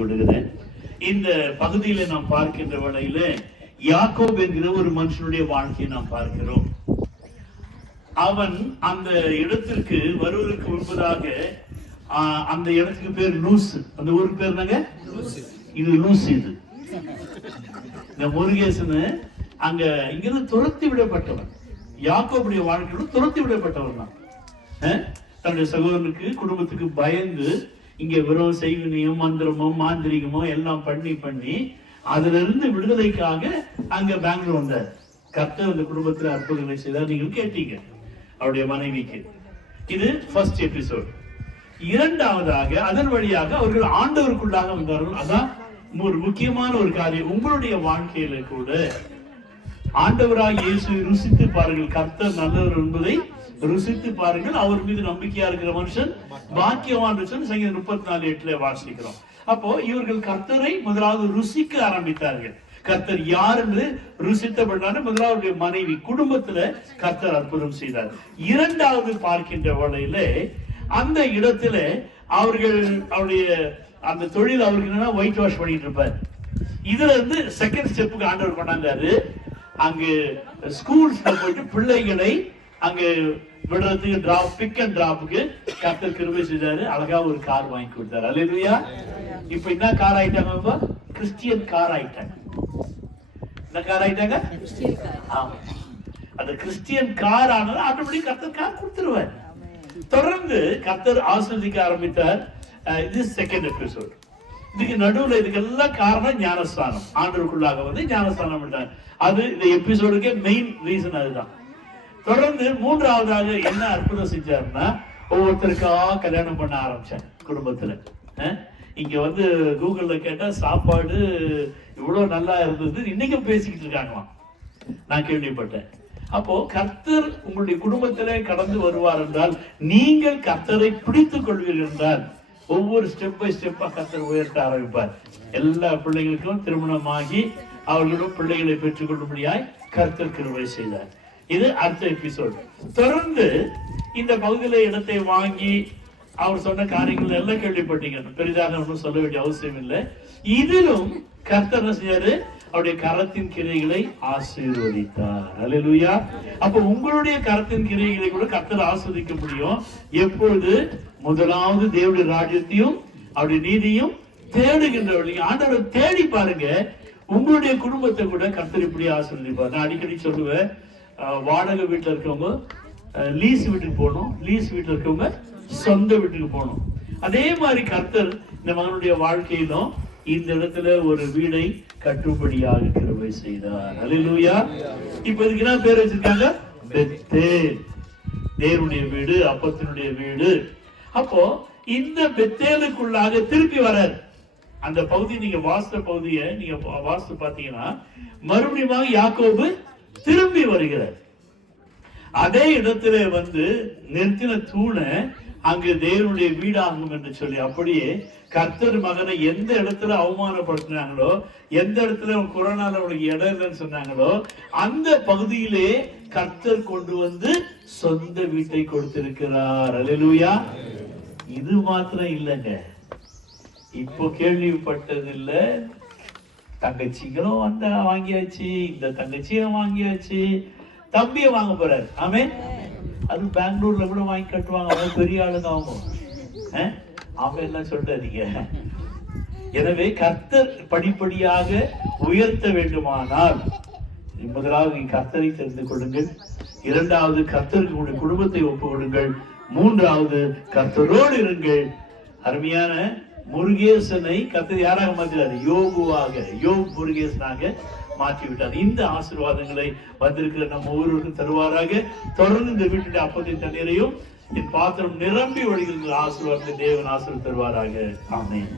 முடித்து விடுகிறேன். இந்த பகுதியில நாம் பார்க்கின்ற வேளையில யாக்கோபு என்கிற ஒரு மனுஷனுடைய வாழ்க்கையை நாம் பார்க்கிறோம். அவன் அந்த இடத்திற்கு வருவதற்கு முன்பதாக அந்த இடத்துக்கு பேர் லூசு. அந்த ஊருக்கு பேர் என்னங்க? இது லூசு. இது இந்த முருகேசன் அங்க இங்கிருந்து துரத்தி விடப்பட்டவன். யாக்கோபுடைய வாழ்க்கையோடு துரத்தி விடப்பட்டவன் தான். தன்னுடைய சகோதரனுக்கு குடும்பத்துக்கு பயந்து இங்க வெறும் செய்வினியும் மந்திரமோ மாந்திரிகமோ எல்லாம் பண்ணி அதுல இருந்து விடுதலைக்காக அங்க பெங்களூர் வந்தார். கர்த்தர் அந்த குடும்பத்தில் அற்புதங்களை செய்தார். நீங்கள் கேட்டீங்க அவருடைய மனைவிக்கு. இது ஃபர்ஸ்ட் எபிசோட். இரண்டாவதாக அதன் வழியாக அவர்கள் ஆண்டவருக்குள்ளாக வந்தார்கள். அதான் ஒரு முக்கியமான ஒரு காரியம். உங்களுடைய வாழ்க்கையில கூட ஆண்டவராக இயேசுவை ருசித்து பாருங்கள். கர்த்தர் நல்லவர் என்பதை ருசித்து பாருங்கள். அவர் மீது நம்பிக்கையா இருக்கிற மனுஷன் பாக்கியவான் சங்கீதம் 34:8 வாசிக்கிறோம். அப்போ இவர்கள் கர்த்தரை முதலாவது ருசிக்க ஆரம்பித்தார்கள். கர்த்தர் யார் என்று ருசித்தபடினால முதலாவது மனைவி குடும்பத்துல கர்த்தர் அற்புதம் செய்தார். இரண்டாவது பார்க்கின்ற வேளையில அந்த இடத்துல அவர்கள் அவருடைய அந்த தொழில் அவருக்கு என்னன்னா ஒயிட் வாஷ் பண்ணிட்டு இருப்பார். இதுல இருந்து செகண்ட் ஸ்டெப்புக்கு ஆண்டவர் கொண்டாந்தாரு. அங்கு ஸ்கூல்ஸ்ல போயிட்டு பிள்ளைகளை அங்க விடுறதுக்கு பிக் அண்ட் டிராப்புக்கு கர்த்தர் கிருபை செய்தாரு. அழகா ஒரு கார் வாங்கி கொடுத்தாரு. அல்லேலூயா. இப்ப என்ன கார் ஆயிட்டாங்க? கிறிஸ்டியன் கார் ஆயிட்டாங்க. என்ன கார் ஆயிட்டாங்க? ஆமா. அந்த கிறிஸ்டியன் கார் ஆனது ஆட்டோமேட்டிக் கர்த்தர் கார் கொடுத்துருவார். தொடர்ந்து கர்த்தர் ஆசீர்வதிக்க ஆரம்பித்தார். இது செகண்ட் எபிசோட். இதுக்கு நடுவுல இதுக்கெல்லாம் காரணம் ஞானஸ்தானம். ஆண்டவருக்குள்ளாக வந்து ஞானஸ்தானம் விட்டார். அது இந்த எபிசோடுக்கே மெயின் ரீசன் அதுதான். தொடர்ந்து மூன்றாவதாக என்ன அற்புதம் செஞ்சாருன்னா ஒவ்வொருத்தருக்கா கல்யாணம் பண்ண ஆரம்பிச்சாங்க குடும்பத்துல. இங்க வந்து கூகுள்ல கேட்டா சாப்பாடு இவ்வளவு நல்லா இருந்தது இன்னைக்கும் பேசிக்கிட்டு இருக்காங்களாம். நான் கேள்விப்பட்டேன். அப்போ கர்த்தர் உங்களுடைய குடும்பத்திலே கடந்து வருவார் என்றால், நீங்கள் கர்த்தரை பிடித்துக் கொள்வீர்கள் என்றால், ஒவ்வொரு ஸ்டெப் பை ஸ்டெப்பா கர்த்தர் உயர்த்த ஆரம்பிப்பார். எல்லா பிள்ளைகளுக்கும் திருமணமாகி அவர்களும் பிள்ளைகளை பெற்றுக் கொள்ளும்படியாய் கர்த்தர் கிருபை செய்தார். இது அடுத்த எபிசோட். தொடர்ந்து இந்த பகுதியில இடத்தை வாங்கி அவர் சொன்ன காரியங்கள் எல்லாம் கேள்விப்பட்டீங்க. பெரிதாக ஒன்றும் சொல்ல வேண்டிய அவசியம் இல்லை. இதிலும் கர்த்தர் என்ன செய்யாரு? அவருடைய கரத்தின் கிரைகளை ஆசீர்வதித்தார். அல்லேலூயா. அப்ப உங்களுடைய கரத்தின் கிரைகளை கூட கர்த்தர் ஆஸ்வதிக்க முடியும். எப்பொழுது? முதலாவது தேவனுடைய ராஜ்யத்தையும் அவருடைய நீதியும் தேடுகின்றவர்கள். ஆண்டவரை தேடி பாருங்க. உங்களுடைய குடும்பத்தை கூட கர்த்தர் இப்படி ஆசீர்வதிப்பார். நான் அடிக்கடி சொல்லுவேன், வாடகை வீட்டுல இருக்கவங்க லீஸ் வீட்டுக்கு போகணும், லீஸ் வீட்டுல இருக்கவங்க சொந்த வீட்டுக்கு போகணும். அதே மாதிரி கர்த்தர் இந்த மகனுடைய வாழ்க்கையிலும் இந்த இடத்துல ஒரு வீடை கட்டுப்படியாக கிருபை செய்தார். அல்லேலூயா. இப்ப இதுக்கு என்ன பேர் வச்சிருக்காங்க? பெத்தேல். தேவனுடைய வீடு, அப்பத்தினுடைய வீடு. அப்போ இந்த பெத்தேலுக்குள்ளாக திருப்பி வரார். அந்த பகுதி நீங்க வாஸ்து பகுதியை நீங்க வாஸ்து பாத்தீங்கன்னா மறுபடியும் யாக்கோபு திரும்பி வருகிறார். அதே இடத்துல வந்து நிறுத்தின தூணை அங்கு தேவனுடைய வீடாகும் என்று சொல்லி, அப்படியே கர்த்தர் மகனை எந்த இடத்துல அவமானப்படுத்தினாங்களோ, எந்த இடத்துல கொரோனால உனக்கு இடம் இல்லைன்னு சொன்னாங்களோ, அந்த பகுதியிலே கர்த்தர் கொண்டு வந்து சொந்த வீட்டை கொடுத்திருக்கிறார். அல்லேலூயா. இது மாத்திரம் இல்லைங்க. இப்போ கேள்விப்பட்டது இல்ல, தங்கச்சிகளும் வந்த வாங்கியாச்சு, இந்த தங்கச்சியும் வாங்கியாச்சு, தம்பியை வாங்க போறாரு. ஆமென். அது பெங்களூர்ல கூட வாங்கி கட்டுவாங்க. அவங்க பெரிய ஆளுங்க. அவங்க எல்லாம் சொல்றாதீங்க. எனவே கர்த்தர் படிப்படியாக உயர்த்த வேண்டுமானால் முதலாவது கர்த்தரை தெரிந்து கொள்ளுங்கள். இரண்டாவது கர்த்தருக்கு உங்களுடைய குடும்பத்தை ஒப்பு கொடுங்கள். மூன்றாவது கர்த்தரோடு இருங்கள். அருமையான முருகேசனை கர்த்தர் யாராக மாற்றினார்? யோகுவாக, யோக் முருகேசனாக மாற்றிவிட்டார். இந்த ஆசீர்வாதங்களை வந்திருக்கிற நம்ம ஒவ்வொருவருக்கும் தருவாராக. தொடர்ந்து இந்த வீட்டுடைய அப்பத்தின் தண்ணீரையும் என் பாத்திரம் நிரம்பி வழிகிற ஆசீர்வாதத்தை தேவன் ஆசீர்வாதம் தருவாராக. ஆமென்.